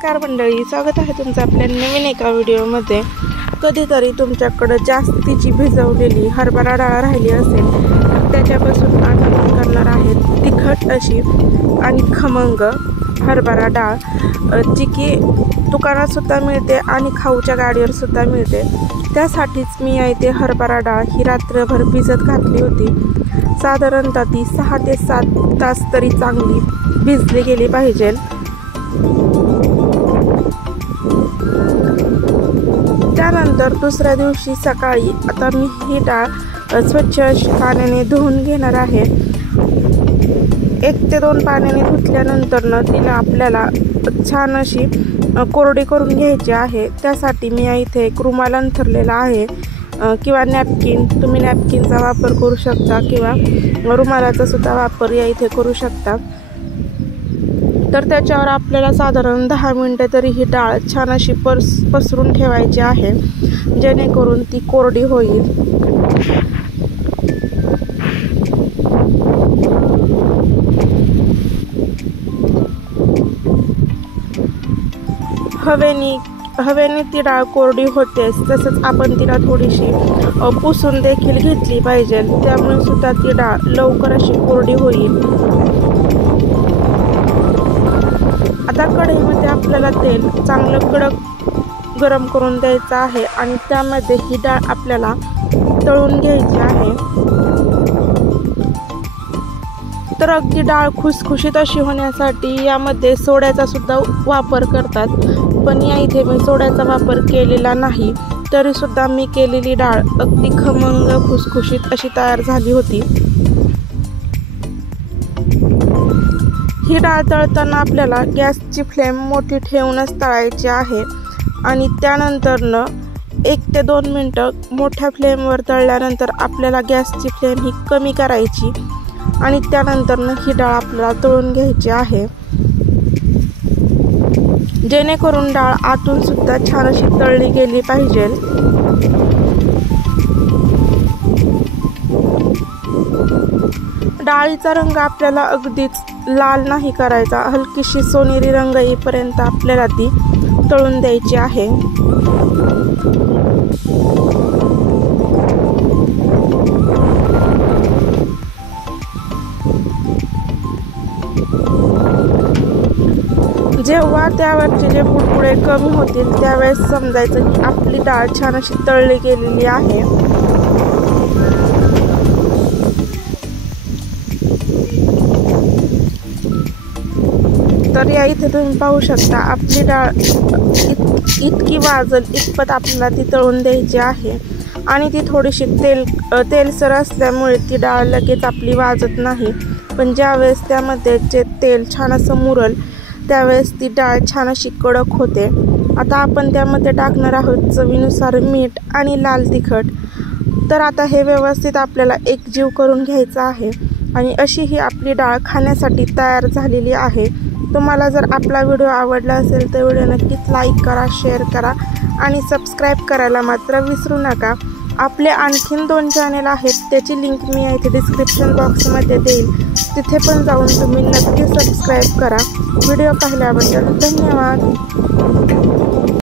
नमस्कार मंडळी, स्वागत आहे तुमचं आपल्या नवीन एका व्हिडिओमध्ये। कधीतरी तुमच्याकडे जास्तीची भिजवलेली हरभरा डाळ राहिली असेल तर त्याच्यापासून आज आपण करणार आहे तिखट अशी आणि खमंग हरभरा डाळ, जी की दुकानात सुद्धा मिळते आणि खाऊच्या गाडीवर सुद्धा मिळते। त्यासाठीच मी इथे हरभरा डाळ ही रात्रभर भिजत घातली होती। साधारणतः ती 6 ते 7 तास तरी चांगली भिजली गेली पाहिजे। त्यानंतर दुसऱ्या दिवशी सकाळी आता मी ही डाळ स्वच्छ पाण्याने धुवून घेणार आहे। 1 ते 2 पाण्याने धुतल्यानंतर तिला आपल्याला छान अशी कोरडी करून घ्यायची आहे। त्यासाठी मी इथे एक रुमाल अंथरलेला आहे किंवा नॅपकिन, तुम्ही नॅपकिनचा वापर करू शकता किंवा रुमालाचा सुद्धा वापर या इथे करू शकता। तर त्याच्यावर आपल्याला साधारण 10 मिनिटे तरी ही डाळ छान अशी पसरून ठेवायची आहे, जेणेकरून ती कोरडी होईल। हवेने ती डाळ कोरडी होतेच, तसंच आपण तिला थोडीशी पुसून देखील घेतली पाहिजे, त्यामुळे सुद्धा ती डाळ लवकर अशी कोरडी होईल। आता कढईमध्ये आपल्याला तेल चांगलं कडक गरम करून द्यायचं आहे आणि त्यामध्ये ही डाळ आपल्याला तळून घ्यायची आहे। तर अगदी डाळ खुसखुशीत अशी होण्यासाठी यामध्ये सोड्याचा सुद्धा वापर करतात, पण या इथे मी सोड्याचा वापर केलेला नाही, तरी सुद्धा मी केलेली डाळ अगदी खमंग खुसखुशीत अशी तयार झाली होती। ही डाळ तळताना आपल्याला गॅसची फ्लेम मोठी ठेवूनच तळायची आहे आणि त्यानंतर 1 ते 2 मिनिटं मोठ्या फ्लेमवर तळल्यानंतर आपल्याला गॅसची फ्लेम ही कमी करायची आणि त्यानंतर ही डाळ आपल्याला तळून घ्यायची आहे, जेणेकरून डाळ आतून सुद्धा छान अशी तळली गेली पाहिजे। डाळीचा रंग आपल्याला अगदीच लाल नाही करायचा, हलकीशी सोनेरी रंग येईपर्यंत आपल्याला ती तळून द्यायची आहे। जेव्हा त्यावरचे जे बुडबुडे कमी होतील त्यावेळेस समजायचं की आपली डाळ छान अशी तळली गेलेली आहे। तर या इथे तुम्ही पाहू शकता आपली डाळ इतकी वाजल इतपत आपल्याला ती तळून द्यायची आहे आणि ती थोडीशी तेलसर असल्यामुळे ती डाळ लगेच आपली वाजत नाही, पण ज्यावेळेस त्यामध्ये जे तेल छान असं मुरल त्यावेळेस ती डाळ छान अशी कडक होते। आता आपण त्यामध्ये टाकणार आहोत चवीनुसार मीठ आणि लाल तिखट। तर आता हे व्यवस्थित आपल्याला एकजीव करून घ्यायचं आहे आणि अशी ही आपली डाळ खाण्यासाठी तयार झालेली आहे। तुम्हाला जर आपला व्हिडिओ आवडला असेल तर व्हिडिओ नक्कीच लाईक करा, शेअर करा आणि सबस्क्राईब करायला मात्र विसरू नका। आपले आणखीन 2 चॅनल आहेत, त्याची लिंक मी इथे डिस्क्रिप्शन बॉक्समध्ये देईल, तिथे पण जाऊन तुम्ही नक्की सबस्क्राईब करा। व्हिडिओ पाहिल्याबद्दल धन्यवाद।